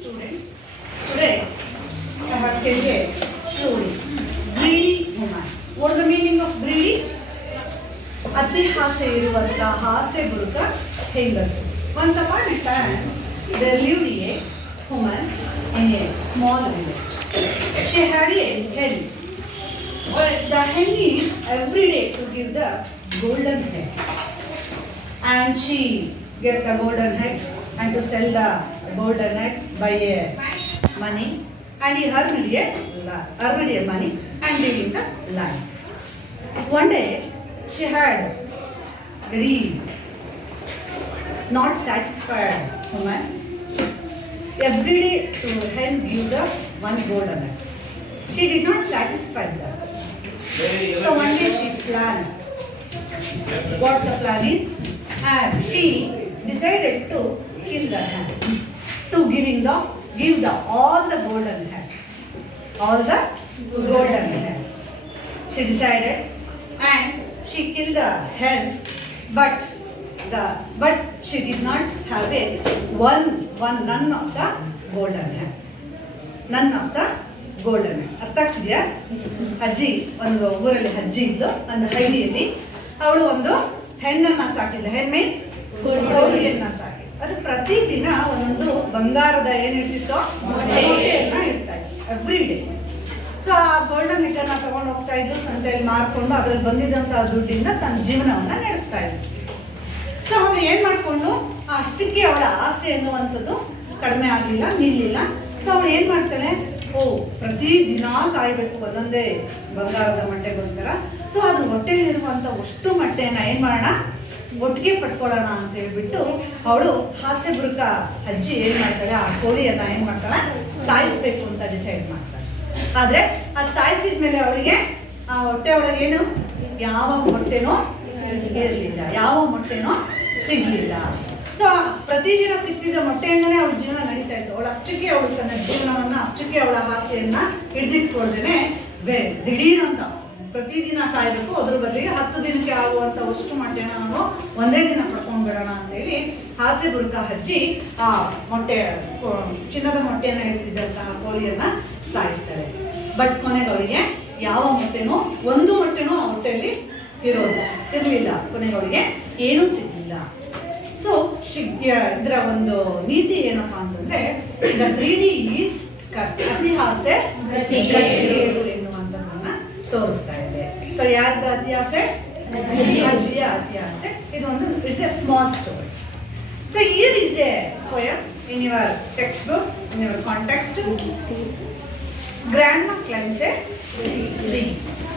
students, today I have tell you a story. Greedy woman. What is the meaning of greedy? ಅತಿ ಆಸೆ ಇರುವಂತ ಆಸೆ ಬುರುಕ ಹೆಂಗಸು. Once upon a time, there lived a woman in a small village. She had a hen. The hen is every day to give the golden egg, and she get the golden egg and to sell the golden egg by money, and he earned a money and living the life. One day she had very not satisfied woman. Every day to hen give the one golden egg. She did not satisfy that. So one day she planned what the plan is, and she decided to kill the hen to give the all the golden eggs. She decided, and she killed the hen, but she did not have none of the golden egg. ಅರ್ಥ ಆಗ್ತಿದೆಯಾ? ಅಜ್ಜಿ ಒಂದು ಊರಲ್ಲಿ ಅಜ್ಜಿ ಇದ್ಲು, ಒಂದು ಹಳ್ಳಿಯಲ್ಲಿ ಅವಳು ಒಂದು ಹೆಣ್ಣನ್ನ ಸಾಕಿದ್ಲು. ಹೆಣ್ ಮೀನ್ಸ್ ಕೋಳಿಯನ್ನ ಸಾಕಿ ಅದು ಪ್ರತಿದಿನ ಒಂದೊಂದು ಬಂಗಾರದ ಏನಿರ್ತಿತ್ತೋ ಮೊಟ್ಟೆಯನ್ನ ಇಡ್ತಾ ಇತ್ತು ಎವ್ರಿ ಡೇ. ಸೊ ಆ ಗೋಲ್ಡನ್ ಎಗ್ಗನ್ನ ತಗೊಂಡು ಹೋಗ್ತಾ ಇದ್ಲು, ಸಂತೆಯಲ್ಲಿ ಮಾರ್ಕೊಂಡು ಅದ್ರಲ್ಲಿ ಬಂದಿದ್ದಂತಹ ದುಡ್ಡಿಂದ ತನ್ನ ಜೀವನವನ್ನ ನಡೆಸ್ತಾ ಇದ್ಲು. ಸೊ ಅವಳು ಏನ್ ಮಾಡ್ಕೊಂಡು ಅಷ್ಟಕ್ಕೆ ಅವಳ ಆಸೆ ಎನ್ನುವಂಥದ್ದು ಕಡಿಮೆ ಆಗಲಿಲ್ಲ, ನಿಲ್ಲಿಲ್ಲ. ಸೊ ಅವಳು ಏನ್ ಮಾಡ್ತಾಳೆ, ಪ್ರತಿದಿನ ಕಾಯ್ಬೇಕು ಒಂದೊಂದೇ ಬಂಗಾರದ ಮೊಟ್ಟೆಗೋಸ್ಕರ. ಸೊ ಅದು ಹೊಟ್ಟೆಯಲ್ಲಿರುವಂತ ಅಷ್ಟು ಮೊಟ್ಟೆಯನ್ನ ಏನ್ ಮಾಡೋಣ, ಒಟ್ಟಿಗೆ ಪಡ್ಕೊಳ್ಳೋಣ ಅಂತ ಹೇಳ್ಬಿಟ್ಟು ಅವಳು ಹಾಸ್ಯ ಬುರುಕ ಅಜ್ಜಿ ಏನ್ ಮಾಡ್ತಾಳೆ, ಆ ಕೋಳಿಯನ್ನ ಏನ್ ಮಾಡ್ತಾಳೆ, ಸಾಯಿಸ್ಬೇಕು ಅಂತ ಡಿಸೈಡ್ ಮಾಡ್ತಾಳೆ. ಆದ್ರೆ ಅದು ಸಾಯಿಸಿದ್ಮೇಲೆ ಅವಳಿಗೆ ಆ ಹೊಟ್ಟೆ ಒಳಗೇನು ಯಾವ ಮೊಟ್ಟೆನೋ ಇರಲಿಲ್ಲ, ಯಾವ ಮೊಟ್ಟೆನೋ ಸಿಗ್ಲಿಲ್ಲ. ಸೊ ಪ್ರತಿದಿನ ಸಿಕ್ತಿದ್ದ ಮೊಟ್ಟೆಯಿಂದನೇ ಅವಳ ಜೀವನ ನಡೀತಾ ಇತ್ತು. ಅವಳು ಅಷ್ಟಕ್ಕೆ ಅವಳು ತನ್ನ ಜೀವನವನ್ನ ಅಷ್ಟಕ್ಕೆ ಅವಳ ಆಸೆಯನ್ನ ಹಿಡಿದಿಟ್ಕೊಳ್ದೇನೆ ದಿಢೀರಂತ ಪ್ರತಿದಿನ ಕಾಯ್ಬೇಕು, ಅದ್ರ ಬದಲಿಗೆ 10 ದಿನಕ್ಕೆ ಆಗುವಂತ ಅಷ್ಟು ಮೊಟ್ಟೆನ ನಾವು ಒಂದೇ ದಿನ ಪಡ್ಕೊಂಡ್ ಬಿಡೋಣ ಅಂತೇಳಿ ಹಾಸ್ಯ ಬುರುಕ ಹಚ್ಚಿ ಆ ಮೊಟ್ಟೆ ಚಿನ್ನದ ಮೊಟ್ಟೆಯನ್ನ ಇಡ್ತಿದ್ದಂತಹ ಕೋಳಿಯನ್ನ ಸಾಯಿಸ್ತಾರೆ. ಬಟ್ ಕೊನೆಗೆ ಅವಳಿಗೆ ಯಾವ ಮೊಟ್ಟೆನೂ ಒಂದು ಮೊಟ್ಟೆನೂ ಆ ಹೊಟ್ಟೆಯಲ್ಲಿ ಇರಲಿಲ್ಲ. ಕೊನೆಗೆ ಅವಳಿಗೆ ಏನೂ ಸಿಗಲಿಲ್ಲ. ಸೊ ಇದರ ಒಂದು ನೀತಿ ಏನಪ್ಪಾ ಅಂತಂದ್ರೆ, ದ ಗ್ರೀಡಿ ಈಸ್ ಕರ್ಸ್, ಅತಿ ಆಸೆ ಎನ್ನುವಂಥದ್ದನ್ನ ತೋರಿಸ್ತಾ ಇದೆ. ಸೊ ಯಾರ್ದ ಅತಿ ಆಸೆ? ಅಜ್ಜಿಯ ಅತಿ ಆಸೆ. ಇದು ಒಂದು it's A small story. So here is A poem in your text book, in your context. Grand ಮಾ ಕ್ಲೈಮ್ಸ್ ಎ ಟ್ರೀ.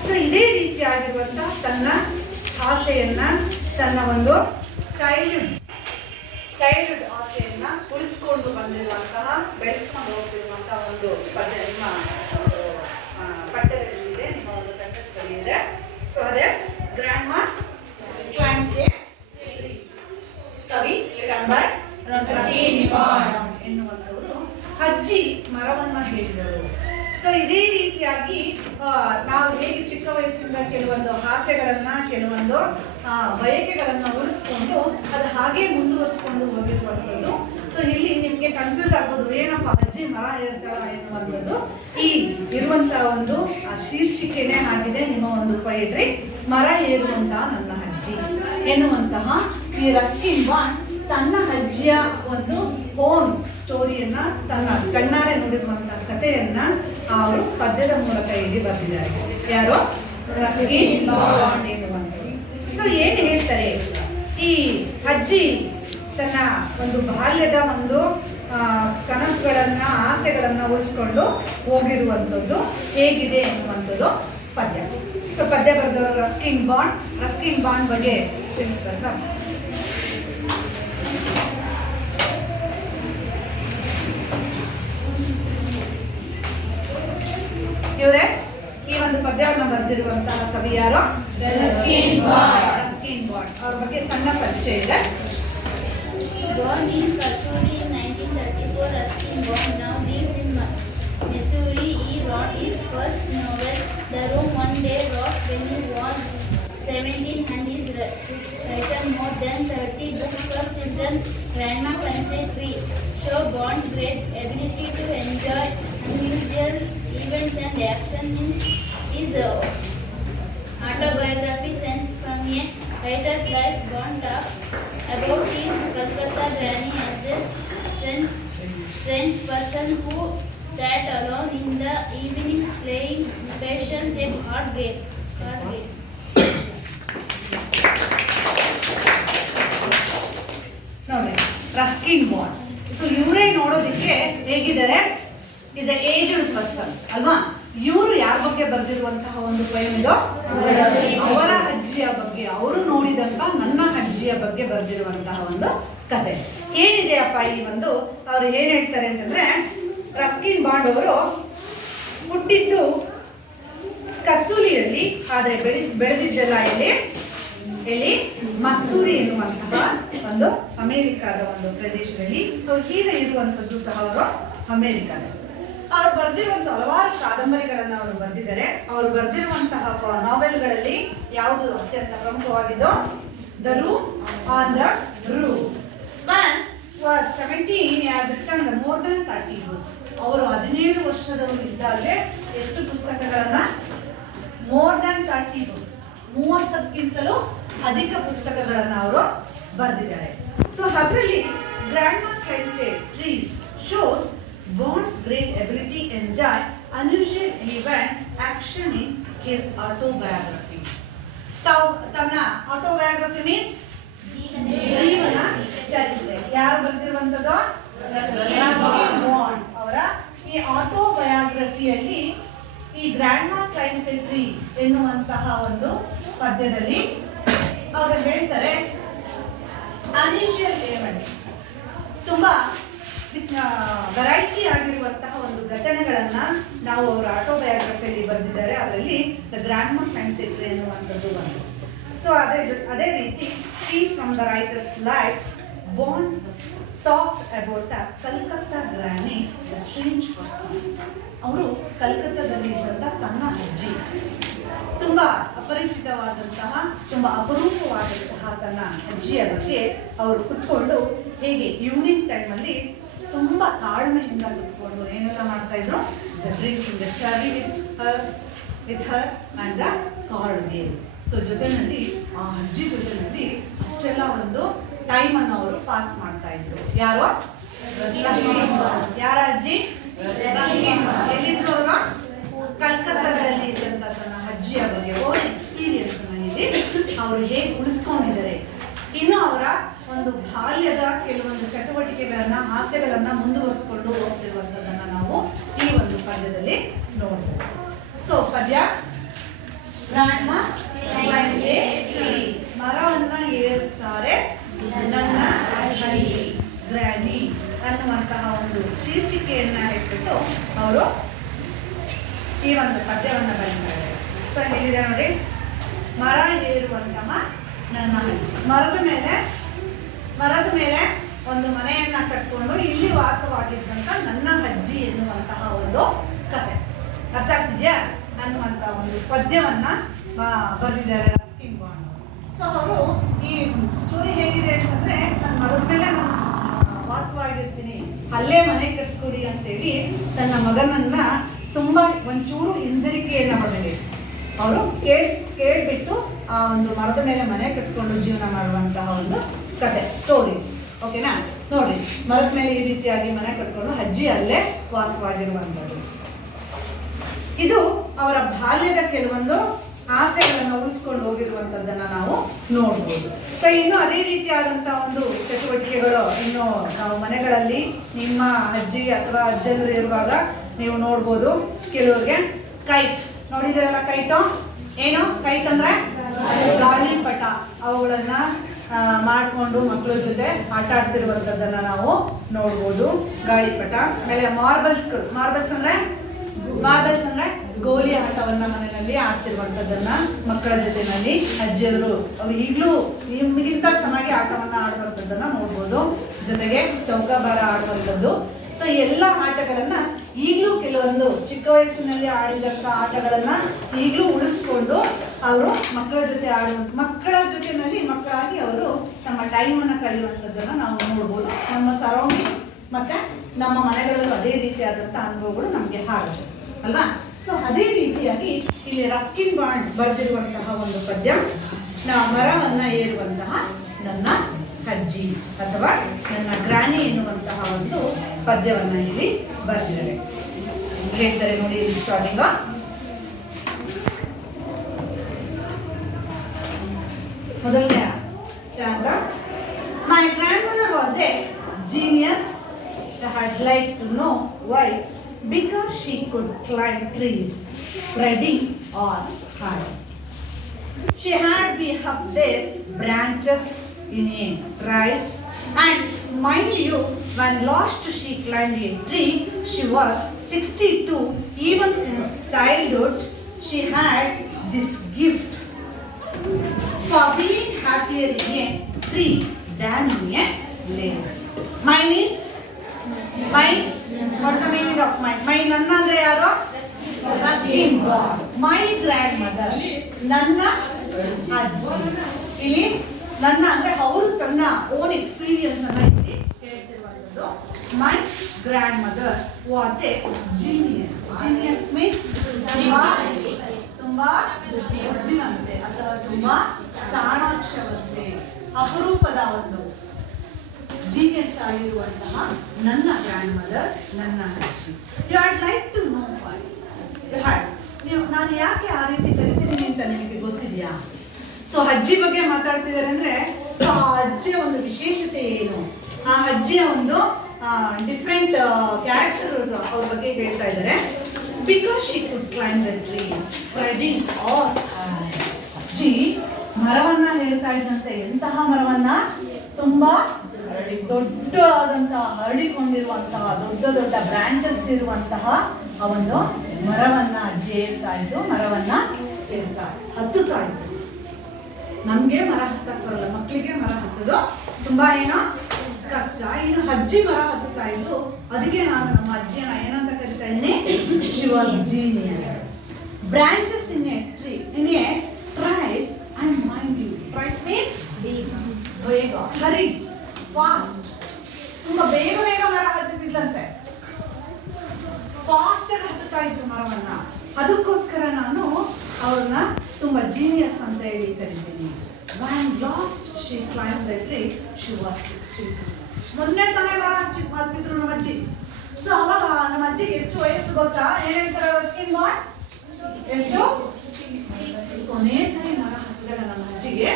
ಸೊ ಇದೇ ರೀತಿಯಾಗಿರುವಂತಹ ತನ್ನ ಆಸೆಯನ್ನ, ತನ್ನ ಒಂದು ಚೈಲ್ಡ್ಹುಡ್ ಆಸೆಯನ್ನ ಉಳಿಸ್ಕೊಂಡು ಬಂದಿರುವಂತಹ, ಬೆಳೆಸ್ಕೊಂಡು ಹೋಗ್ತಿರುವಂತಹ ಒಂದು ಪದ್ಯ ನಿಮ್ಮ ಪಠ್ಯದಲ್ಲಿ ಇದೆ, ನಿಮ್ಮ ಒಂದು ಕಂಟೆಸ್ಟಲ್ಲಿ ಇದೆ. ಸೊ ಅದೇ ಗ್ರ್ಯಾಂಡ್ ಮಾ ಕ್ಲೈಮ್ಸ್ ಎ ಟ್ರೀ. ಕವಿ ಎನ್ನುವಂಥವರು ಅಜ್ಜಿ ಮರವನ್ನ ಹೇಳಿದರು. ಸೊ ಇದೇ ರೀತಿಯಾಗಿ ನಾವು ಹೇಗೆ ಚಿಕ್ಕ ವಯಸ್ಸಿಂದ ಕೆಲವೊಂದು ಆಸೆಗಳನ್ನ, ಕೆಲವೊಂದು ಬಯಕೆಗಳನ್ನ ಉಳಿಸ್ಕೊಂಡು ಅದು ಹಾಗೆ ಮುಂದುವರಿಸ್ಕೊಂಡು ಹೋಗಿರುವಂಥದ್ದು. ಸೊ ಇಲ್ಲಿ ನಿಮ್ಗೆ ಕನ್ಫ್ಯೂಸ್ ಆಗ್ಬೋದು, ಏನಪ್ಪ ಅಜ್ಜಿ ಮರ ಏರ್ತಾಳ ಎನ್ನುವಂಥದ್ದು. ಈ ಇರುವಂತಹ ಒಂದು ಶೀರ್ಷಿಕೆನೇ ಆಗಿದೆ ನಿಮ್ಮ ಒಂದು ಪೊಯೆಟ್ರಿ, ಮರ ಏರುವಂತಹ ನನ್ನ ಅಜ್ಜಿ ಎನ್ನುವಂತಹ ಈ ರಸ್ಕಿನ್ ಬಾಂಡ್ ತನ್ನ ಅಜ್ಜಿಯ ಒಂದು ಓನ್ ಸ್ಟೋರಿಯನ್ನ, ತನ್ನ ಕಣ್ಣಾರೆ ನೋಡಿರುವಂತಹ ಕಥೆಯನ್ನ ಅವರು ಪದ್ಯದ ಮೂಲಕ ಇಲ್ಲಿ ಬರೆದಿದ್ದಾರೆ. ಯಾರು? ರಸ್ಕಿನ್ ಬಾಂಡ್ ಎನ್ನುವಂಥದ್ದು. ಸೊ ಏನ್ ಹೇಳ್ತಾರೆ, ಈ ಅಜ್ಜಿ ತನ್ನ ಒಂದು ಬಾಲ್ಯದ ಒಂದು ಕನಸುಗಳನ್ನ, ಆಸೆಗಳನ್ನ ಉಳಿಸ್ಕೊಂಡು ಹೋಗಿರುವಂಥದ್ದು ಹೇಗಿದೆ ಎನ್ನುವಂಥದ್ದು ಪದ್ಯ. ಸೊ ಪದ್ಯ ಬರೆದವರು ರಸ್ಕಿನ್ ಬಾಂಡ್ ಬಗ್ಗೆ ತಿಳಿಸ್ಬೇಕಾ? ಇವರೇ ಈ ಒಂದು ಪದ್ಯವನ್ನು ಬರೆದಿರುವಂತಹ ಕವಿ ಯಾರು? Ruskin bond. ಅವ್ರ ಬಗ್ಗೆ ಸಣ್ಣ ಪರಿಚಯ ಇದೆ. Born in Kasuri in 1934, Ruskin Bond now lives in Missouri. He wrote his first novel, The Room, one day wrote when he was 17, and he's written more than 30 books for children. Grandma Claims a Tree show Bond's great ability real events and action in his autobiography Sense from a Writer's Life. Bond talks about his Calcutta journey as a strange person who sat alone in the evenings playing patience a card game. ನೋಡಿ, Ruskin bond. So ಇವರೇ ನೋಡೋದಕ್ಕೆ ಹೇಗಿದ್ದಾರೆ, is a aged person ಅಲ್ವಾ. ಇವರು ಯಾರ ಬಗ್ಗೆ ಬರೆದಿರುವಂತಹ ಒಂದು ಪೋಯಮ್ ಇದು, ಅವರ ಅಜ್ಜಿಯ ಬಗ್ಗೆ, ಅವರು ನೋಡಿದಂತ ನನ್ನ ಅಜ್ಜಿಯ ಬಗ್ಗೆ ಬರೆದಿರುವಂತಹ ಒಂದು ಕತೆ. ಏನಿದೆಯಪ್ಪ ಈ ಒಂದು, ಅವ್ರು ಏನ್ ಹೇಳ್ತಾರೆ ಅಂತಂದ್ರೆ, ರಸ್ಕಿನ್ ಬಾಂಡ್ ಅವರು ಹುಟ್ಟಿದ್ದು ಕಸೂಲಿಯಲ್ಲಿ, ಆದರೆ ಬೆಳೆದಿದ್ದೆಲ್ಲ ಎಲ್ಲಿ ಮಸ್ಸೂರಿ ಎನ್ನುವಂತಹ ಒಂದು ಅಮೆರಿಕಾದ ಒಂದು ಪ್ರದೇಶದಲ್ಲಿ. ಸೊ ಈಗ ಇರುವಂತದ್ದು ಸಹ ಅವರು ಅಮೆರಿಕಾದಲ್ಲಿ. ಅವ್ರು ಬರೆದಿರುವಂತ ಹಲವಾರು ಕಾದಂಬರಿಗಳನ್ನ ಅವರು ಬರೆದಿದ್ದಾರೆ. ಅವರು ಬರೆದಿರುವಂತಹ ನಾವೆಲ್ಗಳಲ್ಲಿ ಯಾವುದು ಅತ್ಯಂತ ಪ್ರಮುಖವಾಗಿದ್ದು, the room on the roof. Man was 17 has written the more than 30 books. ಅವರು 17 ವರ್ಷದವರು ಇದ್ದಾಗಲೇ ಎಷ್ಟು ಪುಸ್ತಕಗಳನ್ನ, ಮೋರ್ ದನ್ 30 ಬುಕ್ಸ್, 30ಕ್ಕಿಂತಲೂ ಅಧಿಕ ಪುಸ್ತಕಗಳನ್ನ ಅವರು ಬರೆದಿದ್ದಾರೆ. ಸೊ ಅದರಲ್ಲಿ grandma claims trees shows bonds great ability enjoy unusual events action in his autobiography. ತನ್ನ ಆಟೋಬಯೋಗ್ರಫಿ ಮೀನ್ಸ್ ಜೀವನ ಚರಿತ್ರೆ. ಯಾರು ಬರೆದಿರುವಂತದ್ದು, ಬಾಂಡ್ ಅವರ ಈ ಆಟೋಬಯೋಗ್ರಫಿಯಲ್ಲಿ ಈ ಗ್ರ್ಯಾಂಡ್ಮಾ ಕ್ಲೈಮ್ಸ್ ಟ್ರೀ ಎನ್ನುವಂತಹ ಒಂದು ಪದ್ಯದಲ್ಲಿ ಅವರು ಹೇಳ್ತಾರೆ, ಅನ್ಯೂಶುವಲ್ events, ತುಂಬಾ ವೆರೈಟಿ ಆಗಿರುವಂತಹ ಒಂದು ಘಟನೆಗಳನ್ನ ನಾವು ಅವರ ಆಟೋಬಯೋಗ್ರಫಿಯಲ್ಲಿ ಬರೆದಿದ್ದಾರೆ. ಅದರಲ್ಲಿ ದ ಗ್ರ್ಯಾಂಡ್ಮಾ ಕ್ಲೈಮ್ಸ್ ಟ್ರೀ ಎನ್ನುವಂಥದ್ದು ಒಂದು. ಸೊ ಅದೇ ರೀತಿ scene from the writers life, bond talks about the Calcutta ಗ್ರಾನಿ, the strange person. ಅವರು ಕಲ್ಕತ್ತಾದಲ್ಲಿ ಇದ್ದಂಥ ತನ್ನ ಅಜ್ಜಿ, ತುಂಬಾ ಅಪರಿಚಿತವಾದಂತಹ, ತುಂಬಾ ಅಪರೂಪವಾದಂತಹ ತನ್ನ ಅಜ್ಜಿಯ ಬಗ್ಗೆ ಅವರು ಕುತ್ಕೊಂಡು ಹೇಗೆ ಈವ್ನಿಂಗ್ ಟೈಮಲ್ಲಿ ತುಂಬಾ ತಾಳ್ಮೆಯಿಂದ ಕುತ್ಕೊಂಡು ಏನೆಲ್ಲ ಮಾಡ್ತಾ ಇದ್ರು, drinking the Shari with her and the card game. So ಜೊತೆನಲ್ಲಿ ಆ ಅಜ್ಜಿ ಜೊತೆನಲ್ಲಿ ಅಷ್ಟೆಲ್ಲ ಒಂದು ಟೈಮ್ ಅನ್ನು ಅವರು ಪಾಸ್ ಮಾಡ್ತಾ ಇದ್ರು. ಯಾರೋ ಯಾರ ಅಜ್ಜಿ, ಎಲ್ಲಿದ್ರು ಅವರು, ಕಲ್ಕತ್ತಾದಲ್ಲಿ ಇದ್ದಂತ ತನ್ನ ಅಜ್ಜಿಯ ಬಗ್ಗೆ ಅವರ ಎಕ್ಸ್ಪೀರಿಯನ್ಸ್ ಇಲ್ಲಿ ಅವರು ಹೇಗೆ ಉಳಿಸ್ಕೊಂಡಿದ್ದಾರೆ, ಇನ್ನು ಅವರ ಒಂದು ಬಾಲ್ಯದ ಕೆಲವೊಂದು ಚಟುವಟಿಕೆಗಳನ್ನ, ಆಸೆಗಳನ್ನ ಮುಂದುವರಿಸಿಕೊಂಡು ಹೋಗ್ತಿರುವಂತದನ್ನ ನಾವು ಈ ಒಂದು ಪದ್ಯದಲ್ಲಿ ನೋಡ್ಬೋದು. ಸೊ ಪದ್ಯ, ಗ್ರ್ಯಾಂಡ್ಮಾ ಕ್ಲೈಮ್ಸ್ ಎ ಟ್ರೀ, ಮರವನ್ನ ಏರುತ್ತಾರೆ ನನ್ನ ಅಜ್ಜಿ ಗ್ರ್ಯಾನಿ ಅನ್ನುವಂತಹ ಒಂದು ಶೀರ್ಷಿಕೆಯನ್ನ ಇಟ್ಬಿಟ್ಟು ಅವರು ಈ ಒಂದು ಪದ್ಯವನ್ನ ಬರೀತಾರೆ. ಸೊ ಹೇಳಿದೆ ನೋಡಿ, ಮರ ಏರುವಂತಹ ನನ್ನ ಅಜ್ಜಿ, ಮರದ ಮೇಲೆ ಒಂದು ಮನೆಯನ್ನ ಕಟ್ಕೊಂಡು ಇಲ್ಲಿ ವಾಸವಾಗಿದ್ದಂತ ನನ್ನ ಅಜ್ಜಿ ಎನ್ನುವಂತಹ ಒಂದು ಕತೆ. ಅರ್ಥ ಆಗ್ತಿದ್ಯಾ ಅನ್ನುವಂತಹ ಒಂದು ಪದ್ಯವನ್ನ ಬರೆದಿದ್ದಾರೆ ರಸ್ಕಿನ್ ಬಾಂಡ್. ಸೊ ಅವರು ಈ ಸ್ಟೋರಿ ಹೇಗಿದೆ ಅಂತಂದ್ರೆ, ನನ್ನ ಮರದ ಮೇಲೆ ನಾನು ವಾಸವಾಗಿರ್ತೀನಿ, ಅಲ್ಲೇ ಮನೆ ಕಟ್ಸ್ಕೊಡಿ ಅಂತೇಳಿ ತನ್ನ ಮಗನನ್ನ ತುಂಬಾ ಒಂಚೂರು ಹಿಂಜರಿಕೆಯನ್ನ ಮಾಡಿದೆ. ಅವರು ಕೇಳ್ಬಿಟ್ಟು ಆ ಒಂದು ಮರದ ಮೇಲೆ ಮನೆ ಕಟ್ಕೊಂಡು ಜೀವನ ಮಾಡುವಂತಹ ಒಂದು ಕತೆ, ಸ್ಟೋರಿ. ಓಕೆನಾ? ನೋಡಿ, ಮರದ ಮೇಲೆ ಈ ರೀತಿಯಾಗಿ ಮನೆ ಕಟ್ಕೊಂಡು ಅಜ್ಜಿ ಅಲ್ಲೇ ವಾಸವಾಗಿರುವಂಥದ್ದು. ಇದು ಅವರ ಬಾಲ್ಯದ ಕೆಲವೊಂದು ಆಸೆಗಳನ್ನು ಉಳಿಸ್ಕೊಂಡು ಹೋಗಿರುವಂಥದ್ದನ್ನ ನಾವು ನೋಡ್ಬೋದು. ಸೊ ಇನ್ನು ಅದೇ ರೀತಿಯಾದಂತಹ ಒಂದು ಚಟುವಟಿಕೆಗಳು ಇನ್ನು ನಾವು ಮನೆಗಳಲ್ಲಿ ನಿಮ್ಮ ಅಜ್ಜಿ ಅಥವಾ ಅಜ್ಜಂದ್ರು ಇರುವಾಗ ನೀವು ನೋಡ್ಬೋದು. ಕೆಲವ್ರಿಗೆ ಕೈಟ್ ನೋಡಿದಿರಲ್ಲ, ಕೈಟು ಏನು? ಕೈಟ್ ಅಂದ್ರೆ ಗಾಳಿಪಟ. ಅವುಗಳನ್ನ ಮಾಡಿಕೊಂಡು ಮಕ್ಕಳ ಜೊತೆ ಆಟ ಆಡ್ತಿರುವಂಥದ್ದನ್ನ ನಾವು ನೋಡ್ಬೋದು. ಗಾಳಿಪಟ. ಆಮೇಲೆ ಮಾರ್ಬಲ್ಸ್ ಅಂದ್ರೆ ಗೋಲಿ ಆಟವನ್ನ ಮನೆಯಲ್ಲಿ ಆಡ್ತಿರುವಂಥದ್ದನ್ನ ಮಕ್ಕಳ ಜೊತೆನಲ್ಲಿ ಅಜ್ಜಿಯವರು ಅವರು ಈಗಲೂ ನಿಮಗಿಂತ ಚೆನ್ನಾಗಿ ಆಟವನ್ನ ಆಡುವಂಥದ್ದನ್ನ ನೋಡ್ಬೋದು. ಜೊತೆಗೆ ಚೌಕಾಬಾರ ಆಡುವಂಥದ್ದು. ಸೊ ಎಲ್ಲ ಆಟಗಳನ್ನ ಈಗಲೂ ಕೆಲವೊಂದು ಚಿಕ್ಕ ವಯಸ್ಸಿನಲ್ಲಿ ಆಡಿದಂಥ ಆಟಗಳನ್ನ ಈಗಲೂ ಉಳಿಸ್ಕೊಂಡು ಅವರು ಮಕ್ಕಳ ಜೊತೆನಲ್ಲಿ ಮಕ್ಕಳಾಗಿ ಅವರು ತಮ್ಮ ಟೈಮನ್ನು ಕಳೆಯುವಂಥದ್ದನ್ನು ನಾವು ನೋಡ್ಬೋದು. ನಮ್ಮ ಸರೌಂಡಿಂಗ್ಸ್ ಮತ್ತೆ ನಮ್ಮ ಮನೆಗಳಲ್ಲೂ ಅದೇ ರೀತಿಯಾದಂಥ ಅನುಭವಗಳು ನಮಗೆ ಆಗುತ್ತೆ. ಅಲ್ವಾ? ಸೊ ಅದೇ ರೀತಿಯಾಗಿ ಇಲ್ಲಿ ರಸ್ಕಿನ್ ಬಾಂಡ್ ಬರೆದಿರುವಂತಹ ಒಂದು ಪದ್ಯ, ಮರವನ್ನ ಏರುವಂತಹ ನನ್ನ ಅಜ್ಜಿ ಅಥವಾ ನನ್ನ ಗ್ರಾನಿ ಎನ್ನುವಂತಹ ಒಂದು ಪದ್ಯವನ್ನ ಇಲ್ಲಿ ಬರೆದಿದ್ದಾರೆ. ಹೇಳ್ತಾರೆ ನೋಡಿ ಇಲ್ಲಿ ಸ್ಟಾರ್ಟಿಂಗ್. ಮೊದಲನೇ ಸ್ಟ್ಯಾನ್ಸಾ. My grandmother was a genius. I'd like to know why. Because she could climb trees, spreading on high. She had been up their branches in a trice, and mind you, when last she climbed a tree, she was 62. Even since childhood, she had this gift for being happier in a tree than in a lake. Mine is mine. What's the meaning of mine? Mine nanna andre yaru? Ruskin bond. My grandmother. Nanna ಅಜ್ಜಿ. ಇಲ್ಲಿ ನನ್ನ ಅಂದ್ರೆ ಅವರು ತನ್ನ own experience ಅನ್ನ ಇಲ್ಲಿ ಹೇಳ್ತಿರುವಂತದ್ದು. My grandmother was a genius. Genius means ತುಂಬಾ ಬುದ್ಧಿವಂತೆ ಅಥವಾ ತುಂಬಾ ಚಾಣಾಕ್ಷವಂತೆ, ಅಪರೂಪದ ಒಂದು ಜೀನಿಯಸ್ ಆಗಿರುವಂತಹ ನನ್ನ ಗ್ರ್ಯಾಂಡ್ ಮದರ್, ನನ್ನ ಅಜ್ಜಿ. You had like to know why. You had, ನಾನು ಯಾಕೆ ಆ ರೀತಿ ಕರಿತೀನಿ ಅಂತ ನಿಮಗೆ ಗೊತ್ತಿದೆಯಾ? ಸೊ ಅಜ್ಜಿ ಬಗ್ಗೆ ಮಾತಾಡ್ತಿದ್ದಾರೆ ಅಂದ್ರೆ, ಸೊ ಆ ಅಜ್ಜಿಯ ಒಂದು ವಿಶೇಷತೆ ಏನು, ಆ ಅಜ್ಜಿಯ ಒಂದು ಡಿಫ್ರೆಂಟ್ ಕ್ಯಾರೆಕ್ಟರ್ ಅವ್ರ ಬಗ್ಗೆ ಹೇಳ್ತಾ ಇದ್ದಾರೆ. Because she could climb the tree spreading all. ಅಜ್ಜಿ ಮರವನ್ನ ಹೇಳ್ತಾ ಇದ್ದಂತೆ. ಎಂತಹ ಮರವನ್ನ? ತುಂಬಾ ದೊಡ್ಡದಾದಂತಹ, ಹರಡಿಕೊಂಡಿರುವಂತಹ ದೊಡ್ಡ ದೊಡ್ಡ ಬ್ರಾಂಚಸ್ ಇರುವಂತಹ ಆ ಒಂದು ಮರವನ್ನ ಅಜ್ಜಿ ಹೇಳ್ತಾ ಇದ್ದು, ಮರವನ್ನ ಹತ್ತುತ್ತಾ ಇದ್ದು. ನಮ್ಗೆ ಮರ ಹತ್ತಕ್ ಬರಲ್ಲ, ಮಕ್ಕಳಿಗೆ ಮರ ಹತ್ತೋದು ತುಂಬಾ ಏನೋ ಕಷ್ಟ. ಇನ್ನು ಅಜ್ಜಿ ಮರ ಹತ್ತುತ್ತಾ ಇದ್ದು, ಅದಕ್ಕೆ ನಾನು ನಮ್ಮ ಅಜ್ಜಿಯನ್ನ ಏನಂತ ಕರಿತಾ ಇದ್ದೀನಿ? She was genius. Branches in a tree, in a trice and mind you. Trice means ಬೇಗ, ಹರಿ, ಫಾಸ್ಟ್. ತುಂಬಾ ಬೇಗ ಬೇಗ ಮರ ಹತ್ತುತ್ತಿದ್ದಂತೆ, ಫಾಸ್ಟ್ ಆಗಿ ಹತ್ತುತ್ತಾ ಇತ್ತು ಮರವನ್ನ. ಅದಕ್ಕೋಸ್ಕರ ನಾನು ಅವ್ರನ್ನ ತುಂಬಾ ಜೀನಿಯಸ್ ಅಂತ ಹೇಳಿ ಕರಿತೀನಿ. When last she climbed the tree, she was 62. ಮೊನ್ನೆ ತಾನೇ ಮರ ಹತ್ತಿದ್ರು ನಮ್ಮ ಅಜ್ಜಿ. ಸೊ ಅವಾಗ ನಮ್ಮ ಅಜ್ಜಿಗೆ ಎಷ್ಟು ವಯಸ್ಸು ಗೊತ್ತಾ? ಏನ್ ಹೇಳ್ತಾರೆ ರಸ್ಕಿನ್ ಬಾಂಡ್? ಎಷ್ಟು? ಕೊನೆ ಸರಿ ಮರ ಹತ್ತಿದಾಗ ನಮ್ಮ ಅಜ್ಜಿಗೆ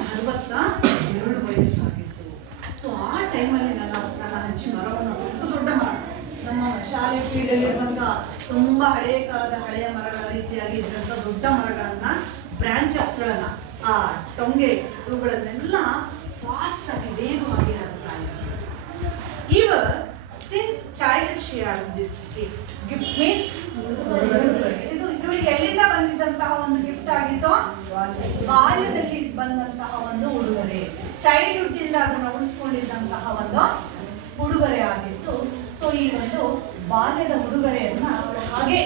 62 ವಯಸ್ಸಾಗಿತ್ತು. ಸೊ ಆ ಟೈಮಲ್ಲಿ ನನ್ನ ಅಜ್ಜಿ ಮರವನ್ನು ದೊಡ್ಡ ಮರ, ನಮ್ಮ ಶಾಲೆ ಫೀಲ್ಡಲ್ಲಿರುವಂಥ ತುಂಬ ಹಳೆಯ ಕಾಲದ ಹಳೆಯ ಮರಗಳ ರೀತಿಯಾಗಿ ಇದ್ದಂಥ ದೊಡ್ಡ ಮರಗಳನ್ನ, ಬ್ರಾಂಚಸ್ಗಳನ್ನ, ಆ ಟೊಂಗೆ ಇವುಗಳನ್ನೆಲ್ಲ ಫಾಸ್ಟ್ ಆಗಿ ವೇಗವಾಗಿ ಹತ್ತಾ ಇದ್ದಾರೆ. Since child she had this gift. Gift means ಇದು ಇವಳಿಗೆ ಎಲ್ಲಿಂದ ಬಂದಿದ್ದಂತಹ ಒಂದು ಗಿಫ್ಟ್ ಆಗಿತ್ತು? ಬಾಲ್ಯದಲ್ಲಿ ಬಂದಂತಹ ಒಂದು ಉಡುಗೊರೆ. ಚೈಲ್ಡ್ಹುಡ್ ಇಂದ ಅದನ್ನು ಉಳಿಸ್ಕೊಂಡಿದ್ದಂತಹ ಒಂದು ಉಡುಗೊರೆ ಆಗಿತ್ತು. ಸೊ ಈ ಒಂದು ಬಾಲ್ಯದ ಉಡುಗೊರೆಯನ್ನ ಅವಳು ಹಾಗೆ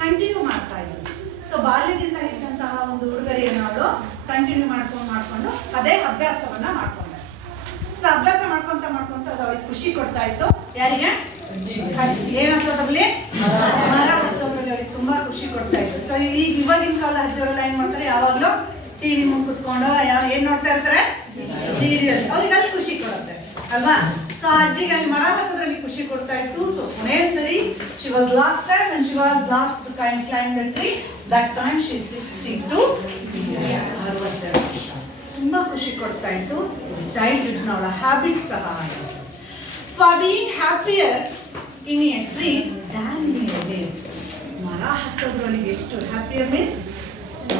ಕಂಟಿನ್ಯೂ ಮಾಡ್ತಾ ಇದ್ಳು. ಸೊ ಬಾಲ್ಯದಿಂದ ಇದ್ದಂತಹ ಒಂದು ಉಡುಗೊರೆಯನ್ನು ಅವಳು ಕಂಟಿನ್ಯೂ ಮಾಡ್ಕೊಂಡು ಅದೇ ಅಭ್ಯಾಸವನ್ನ ಮಾಡ್ಕೊಂಡೆ. ಸೊ ಅಭ್ಯಾಸ ಮಾಡ್ಕೊಂತ ಅದು ಅವಳಿಗೆ ಖುಷಿ ಕೊಡ್ತಾ ಇತ್ತು. ಯಾರಿಗೆ? ಏನಂತದ್ರಲ್ಲಿ ಮರ ಹತ್ತೋದ್ರಲ್ಲಿ ಅವಳಿಗೆ ತುಂಬಾ ಖುಷಿ ಕೊಡ್ತಾ ಇತ್ತು. ಸೊ ಈಗ ಇವಾಗಿನ ಕಾಲ ಅಜ್ಜಿಯವರೆಲ್ಲ ಏನ್ ಮಾಡ್ತಾರೆ? ಯಾವಾಗ್ಲೂ ಟಿವಿ ಮುಂದೆ ಕುತ್ಕೊಂಡು ಏನ್ ನೋಡ್ತಾ ಇರ್ತಾರೆ? ಸೀರಿಯಲ್ಸ್. ಅವ್ರಿಗೆ ಅಲ್ಲಿ ಖುಷಿ ಕೊಡುತ್ತೆ ಅಲ್ವಾ? ಸೊ ಅಜ್ಜಿಗೆ ಅಲ್ಲಿ ಮರ ಹತ್ತೋದ್ರಲ್ಲಿ ಖುಷಿ ಕೊಡ್ತಾ ಇತ್ತು. ಸೊ ಕೊನೆ ಸರಿ she was last time when she was last to climb the tree, that time she is 62 years. 62 ವರ್ಷ. ತುಂಬಾ ಖುಷಿ ಕೊಡ್ತಾ ಇತ್ತು. ಚೈಲ್ಡ್ಹುಡ್ ಅವಳ ಹ್ಯಾಬಿಟ್ ಸಹ. For being happier in a tree than in a lake. ಮರ ಹತ್ತೋದ್ರೊಳಗೆ ಎಷ್ಟು ಹ್ಯಾಪಿಯರ್ ಮೀನ್ಸ್